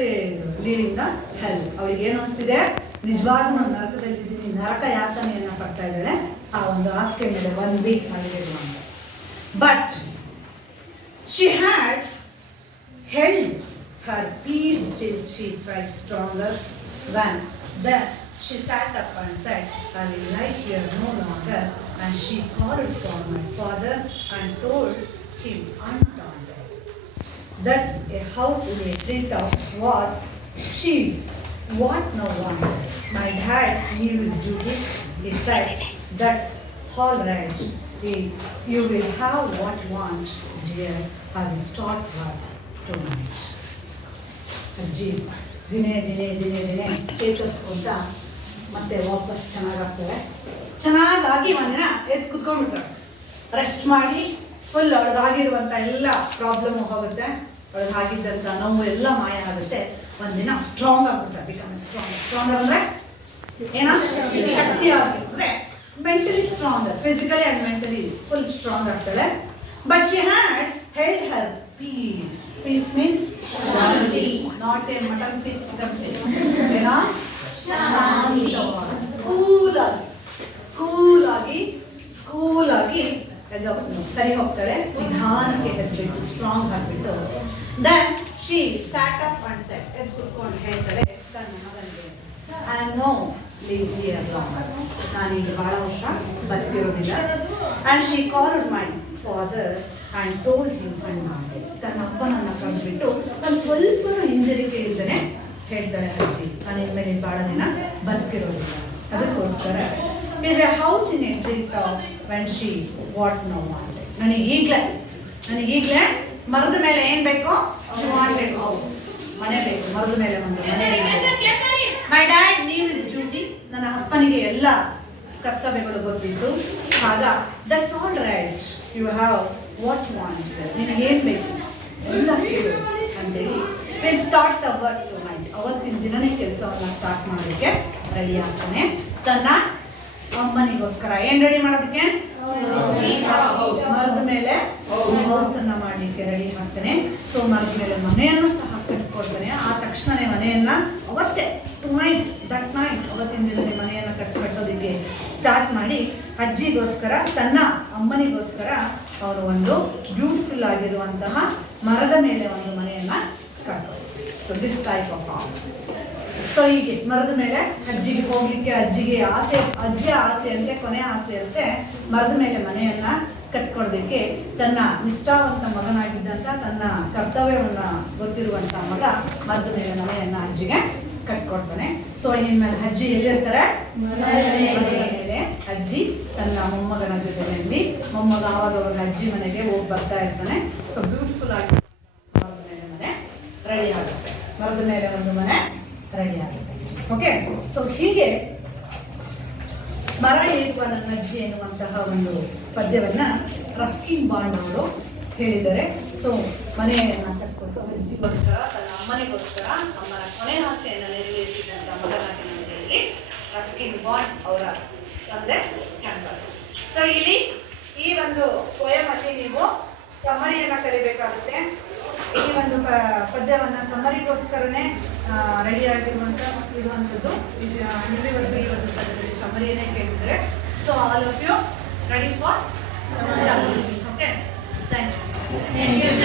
leading the hell. ಅವಳಿಗೆ ಏನು ಅನಿಸ್ತಿದೆ? ನಿಜವಾಗ್ಲೂ ನಾನು ನರಕದಲ್ಲಿದ್ದೀನಿ, ನರಕ ಯಾತನೆಯನ್ನ ಪಡ್ತಾ ಇದ್ದಾಳೆ ಆ ಒಂದು ಹಾಸಿಗೆ ಮೇಲೆ 1 week ಮಲಗಿರುವ ಅಂತ. But she had held her peace till she felt stronger. When then she sat up and said, I will lie here no longer. And she called for my father and told him undaunted that a house in a treetop was she's. What no wonder. My dad knew his duties. He said, that's all right. You will have what you want, dear. I will start work tonight. ಅಜ್ಜಿ ದಿನೇ ಚೇತರಿಸ್ಕೊಂತ ಮತ್ತೆ ವಾಪಸ್ ಚೆನ್ನಾಗಾಗ್ತವೆ. ಚೆನ್ನಾಗಿ ಒಂದಿನ ಎದ್ದು ಕುತ್ಕೊಂಡ್ಬಿಟ್ರೆ rest ಮಾಡಿ full ಒಳಗಾಗಿರುವಂಥ ಎಲ್ಲ problem ಹೋಗುತ್ತೆ. ಒಳಗಾಗಿದ್ದಂಥ ನೋವು ಎಲ್ಲ ಮಾಯ ಆಗುತ್ತೆ. ಒಂದಿನ ಸ್ಟ್ರಾಂಗ್ ಆಗ್ಬಿಟ್ರೆ ಬಿಕಮ್ ಸ್ಟ್ರಾಂಗ್ ಅಂದರೆ ಏನೋ ಶಕ್ತಿ ಆಗಿಬಿಟ್ರೆ mentally stronger, physically and mentally full strong ಆಗ್ತಾಳೆ. But she had held her peace. Peace means Shanti. not a mutton piece, chicken piece. Shanti. Cool ಆಗಿ ಸರಿ ಹೋಗ್ತಾಳೆ. ನಿಧಾನಕ್ಕೆ ಹೆಜ್ಬಿಟ್ಟು ಸ್ಟ್ರಾಂಗ್ ಆಗಿಬಿಟ್ಟು then she sat up and set ಎದ್ದು ಕುತ್ಕೊಂಡು ಹೇಳ್ತಾಳೆ ತನ್ನ ಮಗನಿಗೆ, I no live here long, ನಾನೀಗ ಬಹಳ ವರ್ಷ ಬದುಕಿರೋದಿಲ್ಲ. And she called my father and told him and not. ತನ್ನ ಅಪ್ಪನನ್ನು ಕರೆದ್ಬಿಟ್ಟು ನಾನು ಸ್ವಲ್ಪ ಹಿಂಜರಿಕೆ ಇಲ್ದೇ ಹೇಳ್ತಾಳೆ, ಅಜ್ಜಿ ನಾನು ಇನ್ಮೇಲೆ ಭಾಳ ದಿನ ಬದುಕಿರೋದಿಲ್ಲ. ಅದಕ್ಕೋಸ್ಕರ is a house in a tree top when she what no wanted. ನನಗೀಗ್ಲೇ ಮರದ ಮೇಲೆ ಏನ್ ಬೇಕೋ she wanted house, ಮನೆ ಬೇಕು, ಮರದ ಮೇಲೆ ಒಂದು ಮನೆ. My dad knew his duty. ನನ್ನ ಅಪ್ಪನಿಗೆ ಎಲ್ಲ ಕರ್ತವ್ಯಗಳು ಗೊತ್ತಿತ್ತು. ಆಗ that's all right, you have what you want, ನಿನಗೆ ಏನ್ ಬೇಕು ಎಲ್ಲ ಕೇಳು ಅಂತೇಳಿ we'll start the work tonight. ಅವತ್ತಿನ ದಿನನೇ ಕೆಲಸವನ್ನ ಸ್ಟಾರ್ಟ್ ಮಾಡೋದಕ್ಕೆ ರೆಡಿ ಆಗ್ತಾನೆ. ತನ್ನ ಅಮ್ಮನಿಗೋಸ್ಕರ ಏನ್ ರೆಡಿ ಮಾಡೋದಕ್ಕೆ, ಮರದ ಮೇಲೆ ಹೌಸ್ ಅನ್ನ ಮಾಡ್ಲಿಕ್ಕೆ ರೆಡಿ ಆಗ್ತಾನೆ. ಸೊ ಮರದ ಮೇಲೆ ಮನೆಯನ್ನು ಸಹ ಕಟ್ಕೊಡ್ತಾನೆ. ಆ ತಕ್ಷಣನೇ ಮನೆಯನ್ನ ಅವತ್ತೇ ದಟ್ ನೈಟ್ ಅವತ್ತಿನ ದಿನನೇ ಮನೆಯನ್ನ ಕಟ್ಟೋದಕ್ಕೆ ಸ್ಟಾರ್ಟ್ ಮಾಡಿ ಅಜ್ಜಿಗೋಸ್ಕರ ತನ್ನ ಅಮ್ಮನಿಗೋಸ್ಕರ ಅವರು ಒಂದು ಬ್ಯೂಟಿಫುಲ್ ಆಗಿರುವಂತಹ ಮರದ ಮೇಲೆ ಒಂದು ಮನೆಯನ್ನ ಕಟ್ಟೋದು. So this type of house. So ಹೀಗೆ ಮರದ ಮೇಲೆ ಅಜ್ಜಿಗೆ ಹೋಗ್ಲಿಕ್ಕೆ, ಅಜ್ಜಿಯ ಆಸೆ ಅಂತೆ, ಕೊನೆ ಆಸೆ ಅಂತೆ ಮರದ ಮೇಲೆ ಮನೆಯನ್ನ ಕಟ್ಕೊಡೋದಕ್ಕೆ ತನ್ನ ನಿಷ್ಠಾವಂತ ಮಗನಾಗಿದ್ದಂತ, ತನ್ನ ಕರ್ತವ್ಯವನ್ನ ಗೊತ್ತಿರುವಂತ ಮಗ ಮರದ ಮೇಲೆ ಮನೆಯನ್ನ ಅಜ್ಜಿಗೆ ಕಟ್ಕೊಡ್ತಾನೆ. ಸೊ ಇನ್ಮೇಲೆ ಅಜ್ಜಿ ಎಲ್ಲಿರ್ತಾರೆ, ಮರದ ಮೇಲೆ ಅಜ್ಜಿ ತನ್ನ ಮೊಮ್ಮಗನ ಜೊತೆಯಲ್ಲಿ, ಮೊಮ್ಮಗ ಆವಾಗ ಅಜ್ಜಿ ಮನೆಗೆ ಹೋಗಿ ಬರ್ತಾ ಇರ್ತಾನೆ. ಸೊ ಬ್ಯೂಟಿಫುಲ್ ಆಗಿ ಮರದ ಮೇಲೆ ಮನೆ ರೆಡಿ ಆಗುತ್ತೆ. ಮರದ ಮೇಲೆ ಒಂದು ಮನೆ ರೆಡಿ ಆಗುತ್ತೆ. ಓಕೆ, ಸೊ ಹೀಗೆ ಮರಳಿರುವ ನನ್ನ ಅಜ್ಜಿ ಎನ್ನುವಂತಹ ಒಂದು ಪದ್ಯವನ್ನ ರಸ್ಕಿನ್ ಬಾಂಡ್ ಅವರು ಹೇಳಿದ್ದಾರೆ. ಸೊ ಮನೆಯನ್ನ ಕಟ್ಕೊಟ್ಟು ಅಜ್ಜಿಗೋಸ್ಕರ, ತನ್ನ ಅಮ್ಮನಿಗೋಸ್ಕರ, ಅಮ್ಮನ ಕೊನೆ ಆಸೆಯನ್ನು ನೆರವೇರಿಸಿದಂತ ಮಗನಾಗಿ ಹೇಳಿ ರಸ್ಕಿನ್ ಬಾಂಡ್ ಅವರ ತಂದೆ ಹೇಳ್ತಾರೆ. ಸೊ ಇಲ್ಲಿ ಈ ಒಂದು ಪೋಯಮಲ್ಲಿ ನೀವು ಸಮ್ಮರಿಯನ್ನ ಕಲಿಬೇಕಾಗುತ್ತೆ. ಈ ಒಂದು ಪದ್ಯವನ್ನ ಸಮ್ಮರಿಗೋಸ್ಕರನೇ ರೆಡಿ ಆಗಿರುವಂತ ಇರುವಂಥದ್ದು. ಇಲ್ಲಿವರೆಗೂ ಈ ಒಂದು ಪದ್ಯದಲ್ಲಿ ಸಮ್ಮರಿಯನ್ನೇ ಕೇಳಿದ್ರೆ. So all of you ready for okay, thank you.